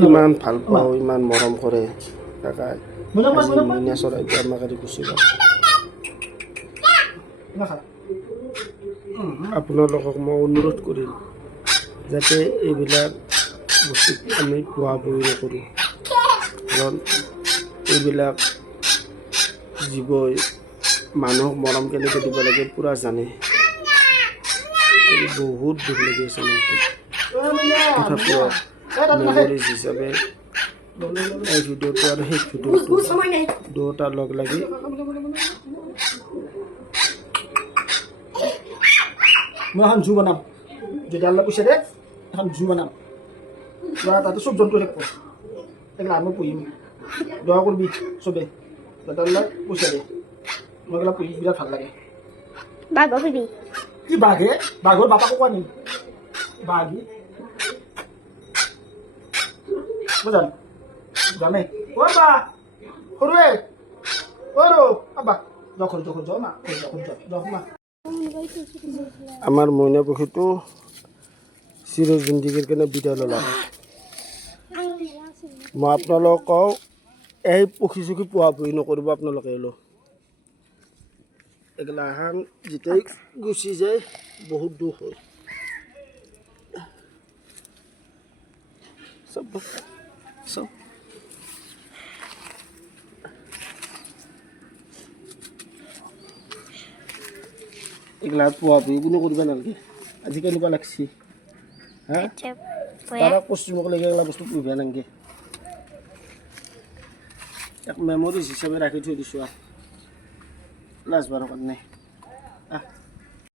ইমান ভাল পাওঁ ইমান মৰম কৰে কাকাই আজি মইনা চৰাইটো আমাক এৰি গুচি গ'ল আপোনালোকক মই অনুৰোধ কৰিম যাতে এইবিলাক বস্তু আমি পোৱা বহি নকৰোঁ কাৰণ এইবিলাক জীৱই মানুহক মৰম কেনেকৈ দিব লাগে পূৰা জানে বহুত দুখ লাগি আছে মনটো তথাপিও মেমৰিজ হিচাপে এই ভিডিঅ'টো আৰু সেই ভিডিঅ'টো দুয়োটা লগ লাগি মই এখন জু বনাম যদি আল্লাহ পইচা দে এখন জু বনাম তাতে চব জন্তু থাকিব এইগিলা আমি পুহিম দয়া কৰিবি চবে যাতে আল্লাহ পইচা দে মই এইগিলা পুহি বিৰাট ভাল লাগে বাঘ পুহিবি কি বাঘে বাঘৰ বাপাকো কোৱা নি বাঘি বুজান জানে ও বা সৰুৱে সৰু আবা যখন যখন যাও না যখন না আমাৰ মইনা পক্ষীটো চিৰ জিন্দগীৰ কাৰণে বিদায় ল'লাম মই আপোনালোকক এই পক্ষী চক্ষী পোৱা পুহি নকৰিব আপোনালোকে লো এগিলাখান যেতিয়াই গুচি যায় বহুত দুখ হয় চব চব এগিলা পোৱা পুহি কোনো কৰিব নালাগে আজি কেনেকুৱা লাগছি হা তাৰা পশ্চিমক লাগি এগিলা বস্তু পুহিব নালাগে এক মেমৰিজ হিচাপে ৰাখি থৈ দিছোঁ আৰু লাজ বাৰৰ কাৰণে